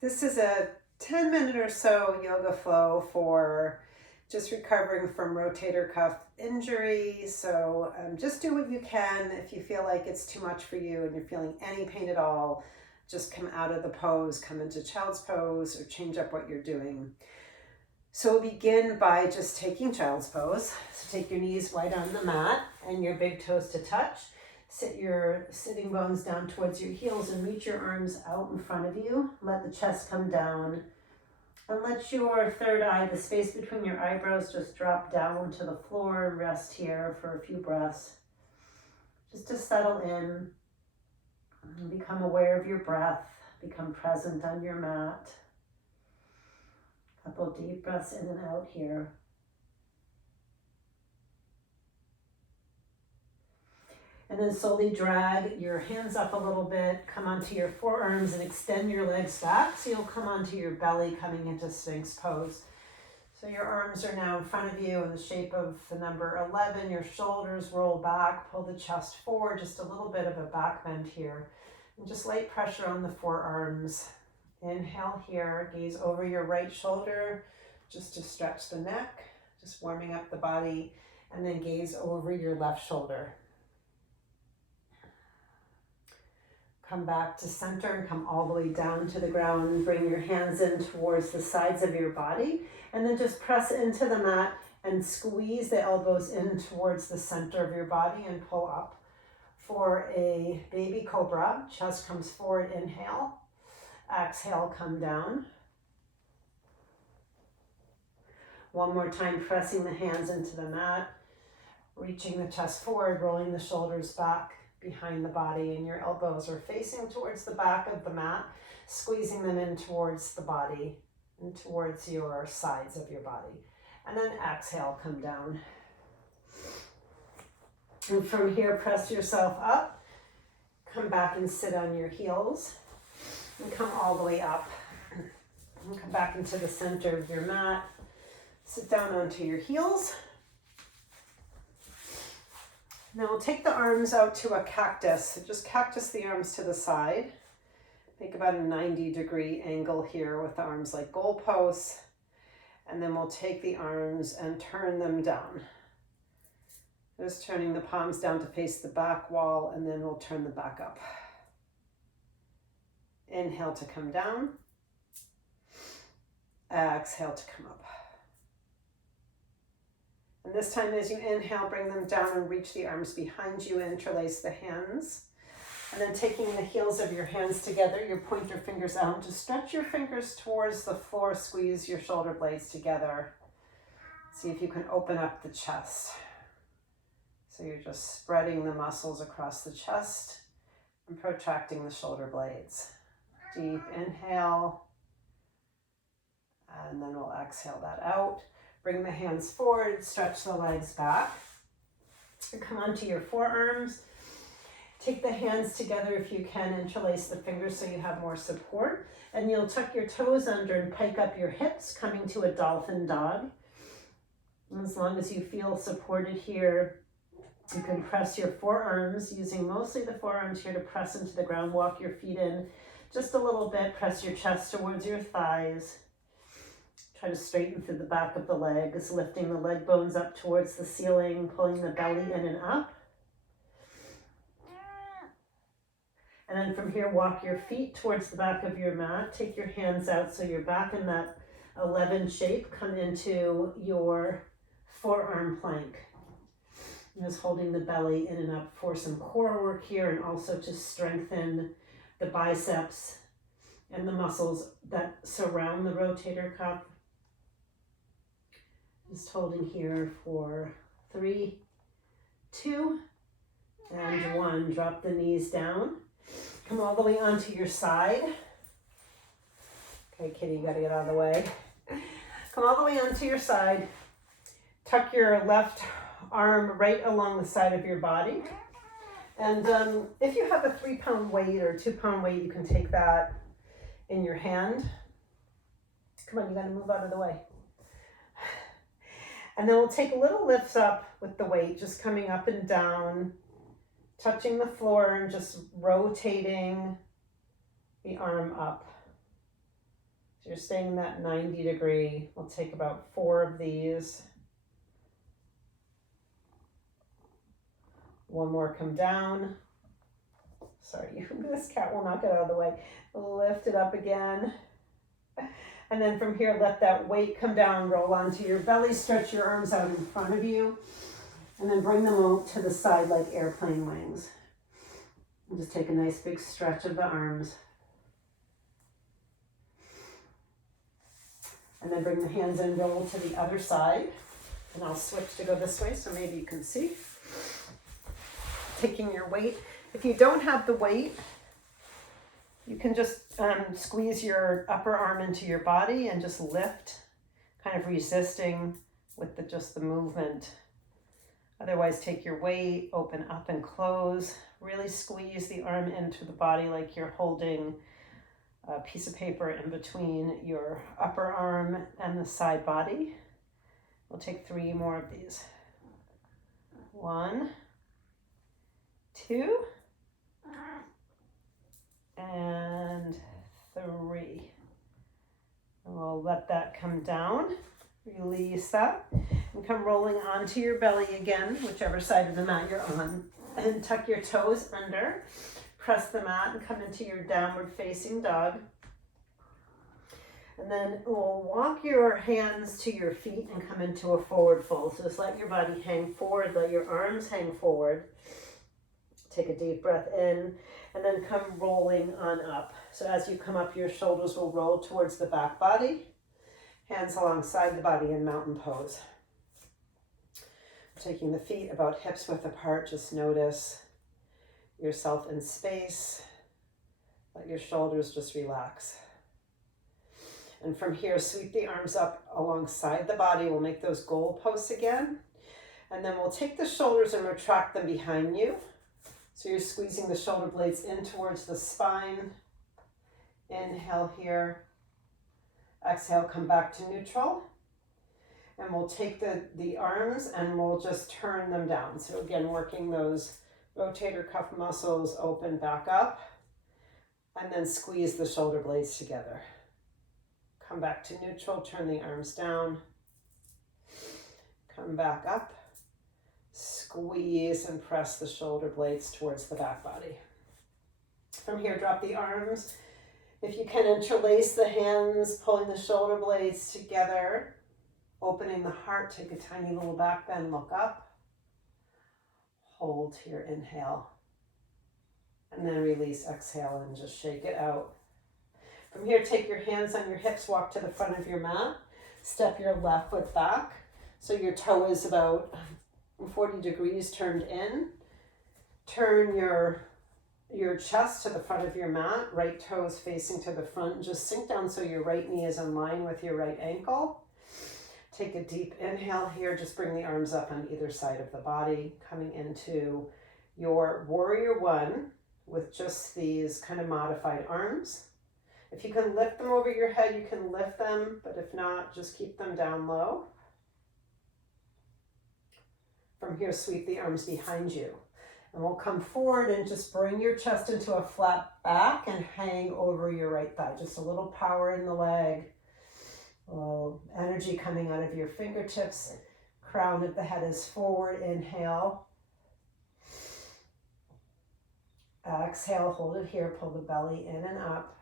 This is a 10-minute or so yoga flow for just recovering from rotator cuff injury. So just do what you can. If you feel like it's too much for you and you're feeling any pain at all, just come out of the pose, come into child's pose, or change up what you're doing. So we'll begin by just taking child's pose. So take your knees wide on the mat and your big toes to touch. Sit your sitting bones down towards your heels and reach your arms out in front of you. Let the chest come down. And let your third eye, the space between your eyebrows, just drop down to the floor and rest here for a few breaths. Just to settle in and become aware of your breath. Become present on your mat. Couple deep breaths in and out here. And then slowly drag your hands up a little bit, come onto your forearms and extend your legs back. So you'll come onto your belly coming into Sphinx pose. So your arms are now in front of you in the shape of the number 11. Your shoulders roll back, pull the chest forward, just a little bit of a back bend here. And just light pressure on the forearms. Inhale here, gaze over your right shoulder, just to stretch the neck, just warming up the body, and then gaze over your left shoulder. Come back to center and come all the way down to the ground. Bring your hands in towards the sides of your body, and then just press into the mat and squeeze the elbows in towards the center of your body and pull up for a baby cobra. Chest comes forward, inhale. Exhale, come down. One more time, pressing the hands into the mat, reaching the chest forward, rolling the shoulders back behind the body, and your elbows are facing towards the back of the mat, squeezing them in towards the body and towards your sides of your body. And then exhale, come down. And from here, press yourself up, come back and sit on your heels. And come all the way up and come back into the center of your mat. Sit down onto your heels. Now we'll take the arms out to a cactus. So just cactus the arms to the side. Make about a 90-degree angle here with the arms like goalposts. And then we'll take the arms and turn them down. Just turning the palms down to face the back wall, and then we'll turn them back up. Inhale to come down. Exhale to come up. And this time as you inhale, bring them down and reach the arms behind you, interlace the hands. And then taking the heels of your hands together, your pointer fingers out, just stretch your fingers towards the floor, squeeze your shoulder blades together. See if you can open up the chest. So you're just spreading the muscles across the chest and protracting the shoulder blades. Deep inhale, and then we'll exhale that out. Bring the hands forward, stretch the legs back. And come onto your forearms. Take the hands together if you can, interlace the fingers so you have more support. And you'll tuck your toes under and pike up your hips, coming to a dolphin dog. And as long as you feel supported here, you can press your forearms, using mostly the forearms here to press into the ground. Walk your feet in just a little bit, press your chest towards your thighs. Try to straighten through the back of the legs, lifting the leg bones up towards the ceiling, pulling the belly in and up. And then from here, walk your feet towards the back of your mat. Take your hands out so you're back in that 11 shape. Come into your forearm plank. Just holding the belly in and up for some core work here, and also to strengthen the biceps and the muscles that surround the rotator cuff. Just holding here for 3, 2, and 1. Drop the knees down. Come all the way onto your side. Okay, Kitty, you gotta get out of the way. Come all the way onto your side. Tuck your left arm right along the side of your body. And if you have a 3-pound weight or 2-pound weight, you can take that in your hand. Come on, you gotta move out of the way. And then we'll take little lifts up with the weight, just coming up and down, touching the floor and just rotating the arm up. you're staying in that 90 degree. We'll take about 4 of these. One more, come down. Sorry, this cat will not get out of the way. Lift it up again. And then from here, let that weight come down, roll onto your belly, stretch your arms out in front of you, and then bring them out to the side like airplane wings. And just take a nice big stretch of the arms. And then bring the hands in, roll to the other side. And I'll switch to go this way so maybe you can see. Taking your weight. If you don't have the weight, you can just squeeze your upper arm into your body and just lift, kind of resisting with just the movement. Otherwise, take your weight, open up and close. Really squeeze the arm into the body like you're holding a piece of paper in between your upper arm and the side body. We'll take 3 more of these. 1, 2, and 3. And we'll let that come down. Release that and come rolling onto your belly again, whichever side of the mat you're on. And tuck your toes under. Press the mat and come into your downward facing dog. And then we'll walk your hands to your feet and come into a forward fold. So just let your body hang forward, let your arms hang forward. Take a deep breath in and then come rolling on up. So as you come up, your shoulders will roll towards the back body. Hands alongside the body in mountain pose. Taking the feet about hips width apart, just notice yourself in space. Let your shoulders just relax. And from here, sweep the arms up alongside the body. We'll make those goal posts again. And then we'll take the shoulders and retract them behind you. So you're squeezing the shoulder blades in towards the spine. Inhale here. Exhale, come back to neutral. And we'll take the arms and we'll just turn them down. So again, working those rotator cuff muscles, open back up. And then squeeze the shoulder blades together. Come back to neutral, turn the arms down. Come back up. Squeeze and press the shoulder blades towards the back body. From here, drop the arms. If you can, interlace the hands, pulling the shoulder blades together, opening the heart, take a tiny little back bend, look up. Hold here, inhale. And then release, exhale, and just shake it out. From here, take your hands on your hips, walk to the front of your mat. Step your left foot back. So your toe is about 40 degrees turned in. Turn your chest to the front of your mat, right toes facing to the front. Just sink down so your right knee is in line with your right ankle. Take a deep inhale here. Just bring the arms up on either side of the body, coming into your warrior one with just these kind of modified arms. If you can lift them over your head, you can lift them, but if not, just keep them down low. From here, sweep the arms behind you. And we'll come forward and just bring your chest into a flat back and hang over your right thigh. Just a little power in the leg. Energy coming out of your fingertips. Crown of the head is forward. Inhale. Exhale, hold it here. Pull the belly in and up.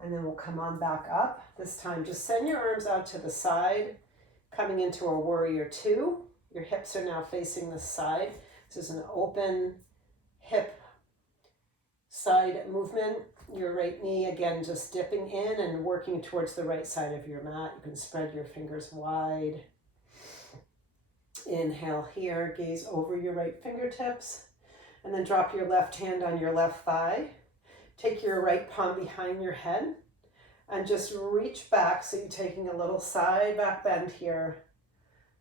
And then we'll come on back up. This time, just send your arms out to the side, coming into a warrior two. Your hips are now facing the side. This is an open hip side movement. Your right knee, again, just dipping in and working towards the right side of your mat. You can spread your fingers wide. Inhale here, gaze over your right fingertips, and then drop your left hand on your left thigh. Take your right palm behind your head and just reach back. So you're taking a little side back bend here.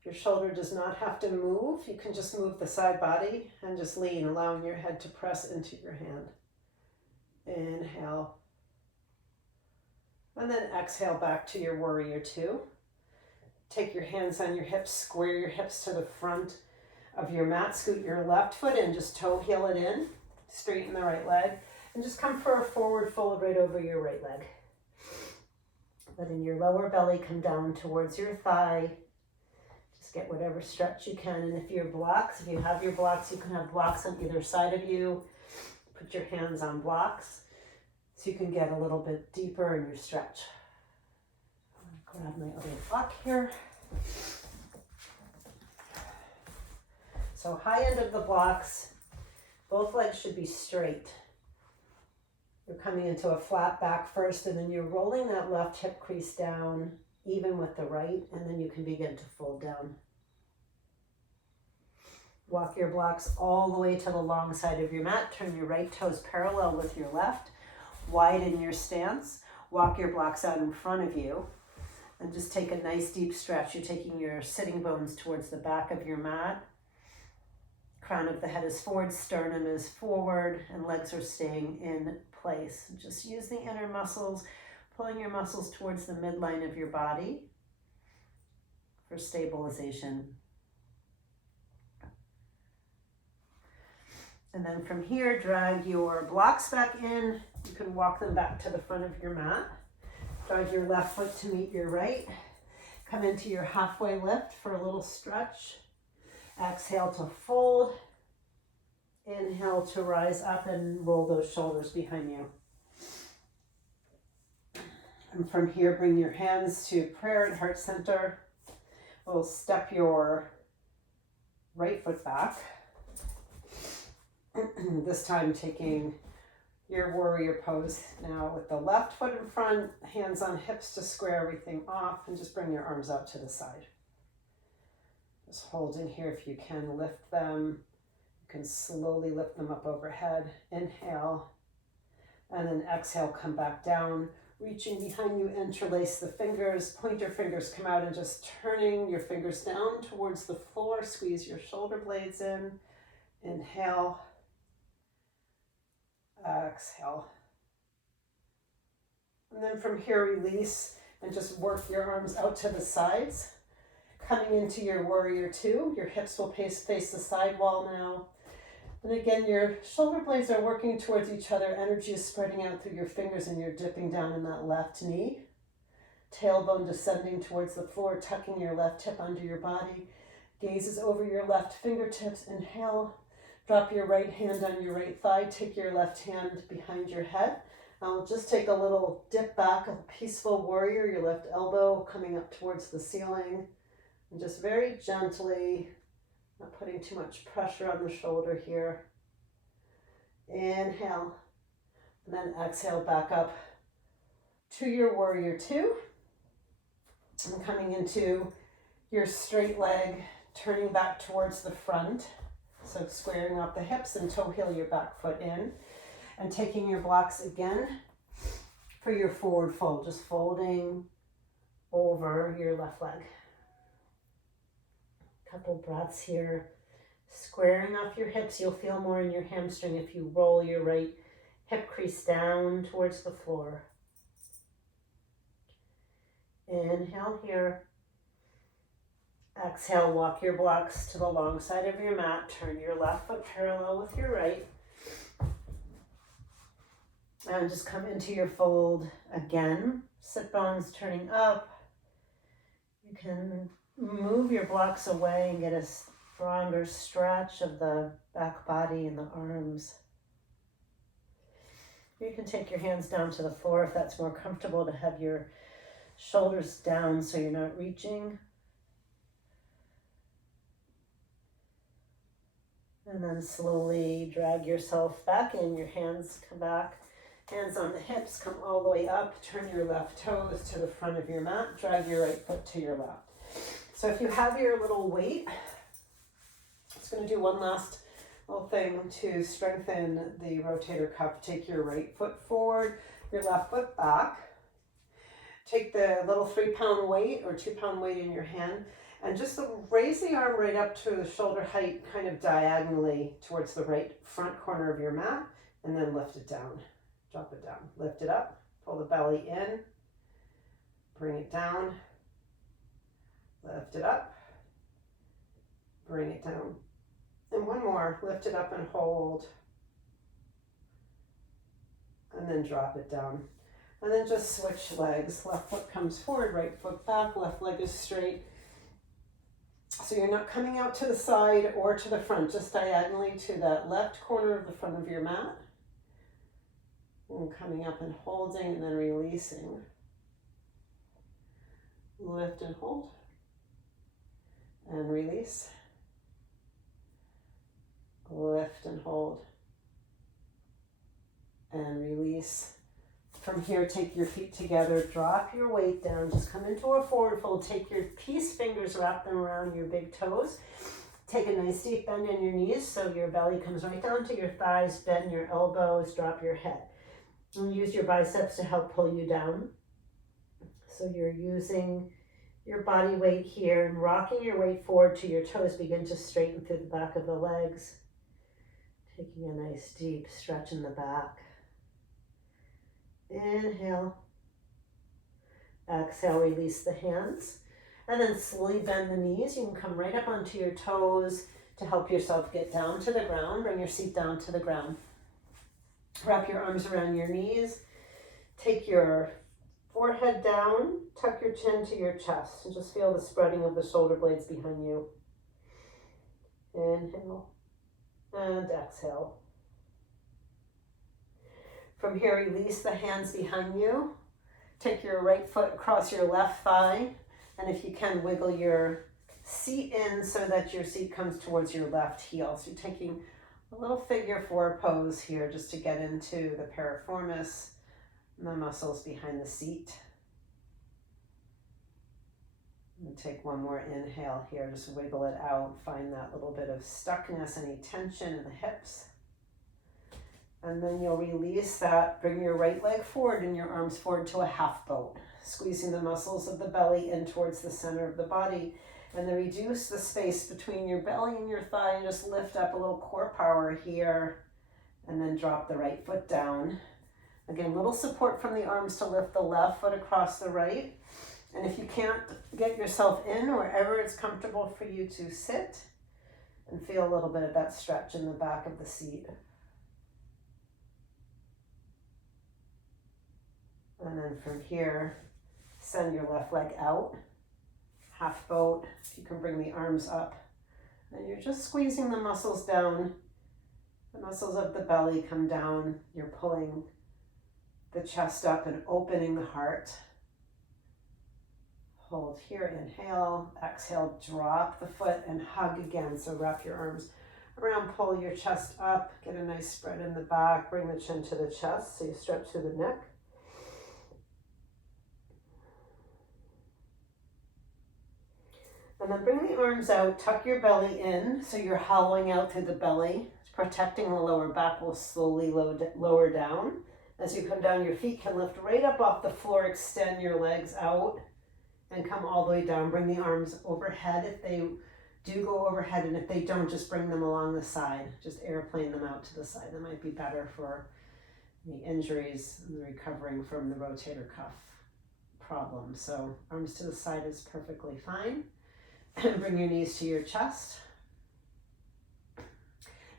Your shoulder does not have to move. You can just move the side body and just lean, allowing your head to press into your hand. Inhale. And then exhale back to your warrior two. Take your hands on your hips, square your hips to the front of your mat. Scoot your left foot in, just toe heel it in. Straighten the right leg. And just come for a forward fold right over your right leg. Letting your lower belly come down towards your thigh. Just get whatever stretch you can. And if you have your blocks, you can have blocks on either side of you. Put your hands on blocks so you can get a little bit deeper in your stretch. Grab my other block here. So high end of the blocks, both legs should be straight. You're coming into a flat back first, and then you're rolling that left hip crease down, even with the right, and then you can begin to fold down. Walk your blocks all the way to the long side of your mat. Turn your right toes parallel with your left. Widen your stance. Walk your blocks out in front of you. And just take a nice deep stretch. You're taking your sitting bones towards the back of your mat. Crown of the head is forward, sternum is forward, and legs are staying in place. Just use the inner muscles, pulling your muscles towards the midline of your body for stabilization. And then from here, drag your blocks back in. You can walk them back to the front of your mat. Drag your left foot to meet your right. Come into your halfway lift for a little stretch. Exhale to fold. Inhale to rise up and roll those shoulders behind you. And from here, bring your hands to prayer and heart center. We'll step your right foot back. This time taking your warrior pose now with the left foot in front, hands on hips to square everything off, and just bring your arms out to the side. Just hold in here if you can, lift them. You can slowly lift them up overhead. Inhale, and then exhale, come back down. Reaching behind you, interlace the fingers, pointer fingers come out, and just turning your fingers down towards the floor. Squeeze your shoulder blades in. Inhale. Exhale. And then from here, release and just work your arms out to the sides. Coming into your warrior two, your hips will face the side wall now. And again, your shoulder blades are working towards each other. Energy is spreading out through your fingers, and you're dipping down in that left knee. Tailbone descending towards the floor, tucking your left hip under your body. Gaze is over your left fingertips. Inhale. Drop your right hand on your right thigh. Take your left hand behind your head. We'll just take a little dip back, a peaceful warrior. Your left elbow coming up towards the ceiling. And just very gently, not putting too much pressure on the shoulder here. Inhale. And then exhale back up to your warrior two. And coming into your straight leg, turning back towards the front. So squaring off the hips and toe heel your back foot in. And taking your blocks again for your forward fold. Just folding over your left leg. Couple breaths here. Squaring off your hips. You'll feel more in your hamstring if you roll your right hip crease down towards the floor. Inhale here. Exhale, walk your blocks to the long side of your mat. Turn your left foot parallel with your right. And just come into your fold again. Sit bones turning up. You can move your blocks away and get a stronger stretch of the back body and the arms. You can take your hands down to the floor if that's more comfortable, to have your shoulders down so you're not reaching. And then slowly drag yourself back in. Your hands come back. Hands on the hips, come all the way up. Turn your left toes to the front of your mat. Drag your right foot to your left. So if you have your little weight, it's going to do one last little thing to strengthen the rotator cuff. Take your right foot forward, your left foot back. Take the little 3-pound weight or 2-pound weight in your hand. And just raise the arm right up to the shoulder height, kind of diagonally towards the right front corner of your mat, and then lift it down. Drop it down. Lift it up. Pull the belly in. Bring it down. Lift it up. Bring it down. And one more. Lift it up and hold. and then drop it down. And then just switch legs. Left foot comes forward, right foot back, left leg is straight. So you're not coming out to the side or to the front, just diagonally to that left corner of the front of your mat. And coming up and holding and then releasing. Lift and hold. And release. Lift and hold. And release. From here, take your feet together, drop your weight down, just come into a forward fold, take your peace fingers, wrap them around your big toes. Take a nice deep bend in your knees so your belly comes right down to your thighs, bend your elbows, drop your head. And use your biceps to help pull you down. So you're using your body weight here and rocking your weight forward to your toes begin to straighten through the back of the legs. Taking a nice deep stretch in the back. Inhale. Exhale, release the hands. And then slowly bend the knees. You can come right up onto your toes to help yourself get down to the ground. Bring your seat down to the ground. Wrap your arms around your knees. Take your forehead down. Tuck your chin to your chest. And just feel the spreading of the shoulder blades behind you. Inhale. And exhale. From here, release the hands behind you. Take your right foot across your left thigh. And if you can, wiggle your seat in so that your seat comes towards your left heel. So you're taking a little figure four pose here just to get into the piriformis and the muscles behind the seat. And take one more inhale here. Just wiggle it out. Find that little bit of stuckness, any tension in the hips. And then you'll release that, bring your right leg forward and your arms forward to a half boat, squeezing the muscles of the belly in towards the center of the body. And then reduce the space between your belly and your thigh and just lift up a little core power here. And then drop the right foot down. Again, little support from the arms to lift the left foot across the right. And if you can't get yourself in wherever it's comfortable for you to sit, and feel a little bit of that stretch in the back of the seat. And then from here, send your left leg out, half boat. You can bring the arms up. And you're just squeezing the muscles down. The muscles of the belly come down. You're pulling the chest up and opening the heart. Hold here, inhale, exhale, drop the foot and hug again. So wrap your arms around, pull your chest up, get a nice spread in the back, bring the chin to the chest so you stretch through the neck. And then bring the arms out, tuck your belly in so you're hollowing out through the belly. Protecting the lower back will slowly lower down. As you come down, your feet can lift right up off the floor, extend your legs out and come all the way down. Bring the arms overhead if they do go overhead, and if they don't, just bring them along the side. Just airplane them out to the side. That might be better for the injuries and recovering from the rotator cuff problem. So arms to the side is perfectly fine. Bring your knees to your chest.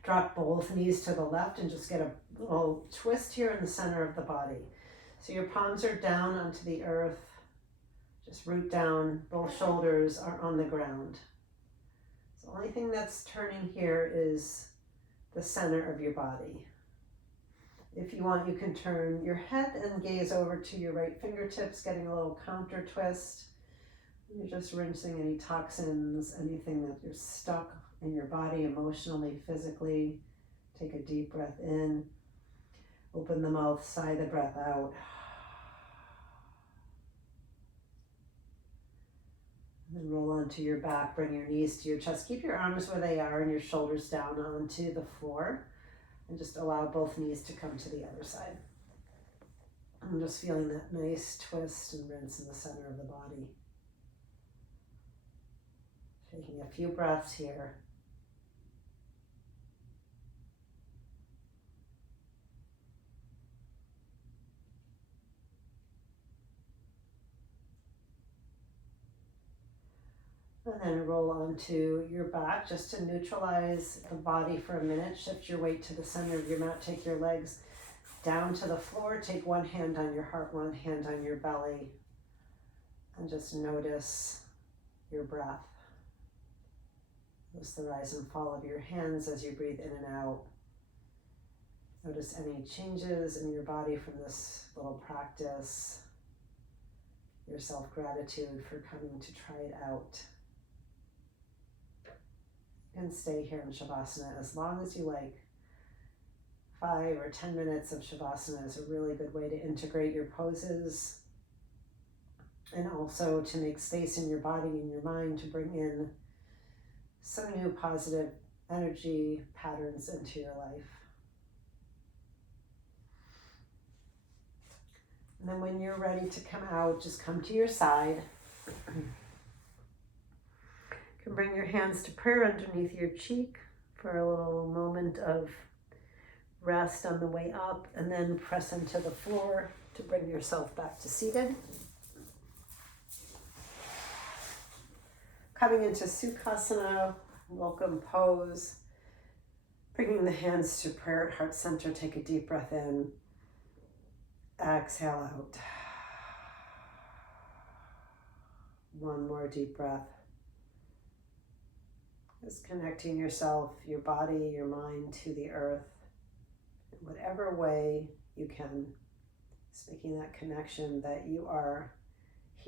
Drop both knees to the left and just get a little twist here in the center of the body. So your palms are down onto the earth. Just root down. Both shoulders are on the ground. So the only thing that's turning here is the center of your body. If you want, you can turn your head and gaze over to your right fingertips, getting a little counter twist. You're just rinsing any toxins, anything that you're stuck in your body emotionally, physically. Take a deep breath in. Open the mouth, sigh the breath out. And then roll onto your back, bring your knees to your chest. Keep your arms where they are and your shoulders down onto the floor. And just allow both knees to come to the other side. I'm just feeling that nice twist and rinse in the center of the body. Taking a few breaths here. And then roll onto your back just to neutralize the body for a minute. Shift your weight to the center of your mat. Take your legs down to the floor. Take one hand on your heart, one hand on your belly, and just notice your breath. Notice the rise and fall of your hands as you breathe in and out. Notice any changes in your body from this little practice. Your self-gratitude for coming to try it out. And stay here in Shavasana as long as you like. 5 or 10 minutes of Shavasana is a really good way to integrate your poses and also to make space in your body and your mind to bring in some new positive energy patterns into your life. And then when you're ready to come out, just come to your side. You can bring your hands to prayer underneath your cheek for a little moment of rest on the way up, and then press into the floor to bring yourself back to seated. Coming into Sukhasana, welcome pose. Bringing the hands to prayer at heart center. Take a deep breath in. Exhale out. One more deep breath. Just connecting yourself, your body, your mind to the earth in whatever way you can. Just making that connection that you are